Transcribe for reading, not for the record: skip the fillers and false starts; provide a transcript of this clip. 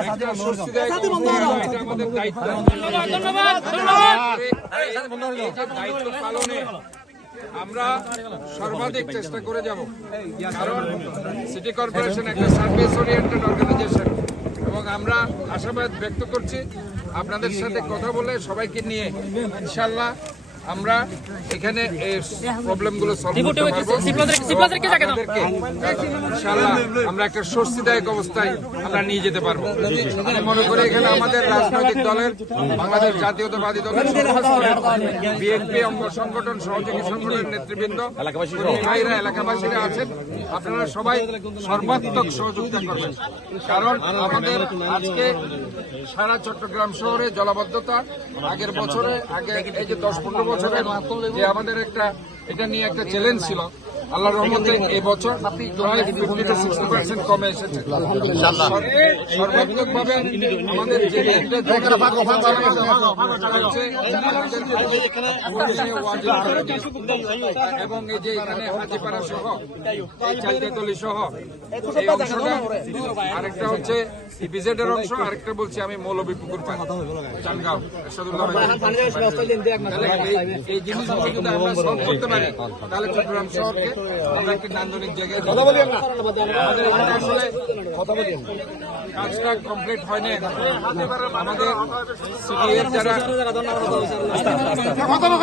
আমাদের দায়িত্ব পালনে আমরা সর্বাধিক চেষ্টা করে যাব, কারণ সিটি কর্পোরেশন একটা সার্ভিস ওরিয়েন্টেড অর্গানাইজেশন এবং আমরা আশাবাদ ব্যক্ত করছি আপনাদের সাথে কথা বলে সবাইকে নিয়ে ইনশাল্লাহ আমরা এখানে এই প্রবলেমগুলো সলভ করতে পারবো। ইনশাআল্লাহ আমরা একটা স্বস্তিদায়ক অবস্থায় আমরা নিয়ে যেতে পারবো। আমি মনে করি এখানে আমাদের রাজনৈতিক দলের, বাংলাদেশ জাতীয়তাবাদী দলের, বিএনপি অঙ্গ সংগঠন, সহযোগী সংগঠনের নেতৃবৃন্দ, ভাইরা, এলাকাবাসীরা আছেন। আপনারা সবাই সর্বাত্মক সহযোগিতা করবেন, কারণ আমাদের আজকে সারা চট্টগ্রাম শহরে জলাবদ্ধতা আগের বছরে এই যে 10-15 বছরের যে আমাদের এটা নিয়ে একটা চ্যালেঞ্জ ছিল, আল্লাহর রহমতে এই বছর প্রায় 50-60% কমে এসেছে। সর্বাত্মকভাবে আমাদের যে এবং এই যে এখানে হাজিপাড়া সহ চালতেতলি সহ এই অংশটা, আরেকটা হচ্ছে ইপিজেডের অংশ, আরেকটা বলছি আমি মৌলভীপুকুর চানগাঁও এই জিনিসগুলো যদি আমরা সলভ করতে পারি তাহলে চট্টগ্রাম শহরকে আমরা একটি নান্দনিক জায়গায় আমাদের এখানে আসলে কাজটা কমপ্লিট হয়নি। আমাদের সিটি এর যারা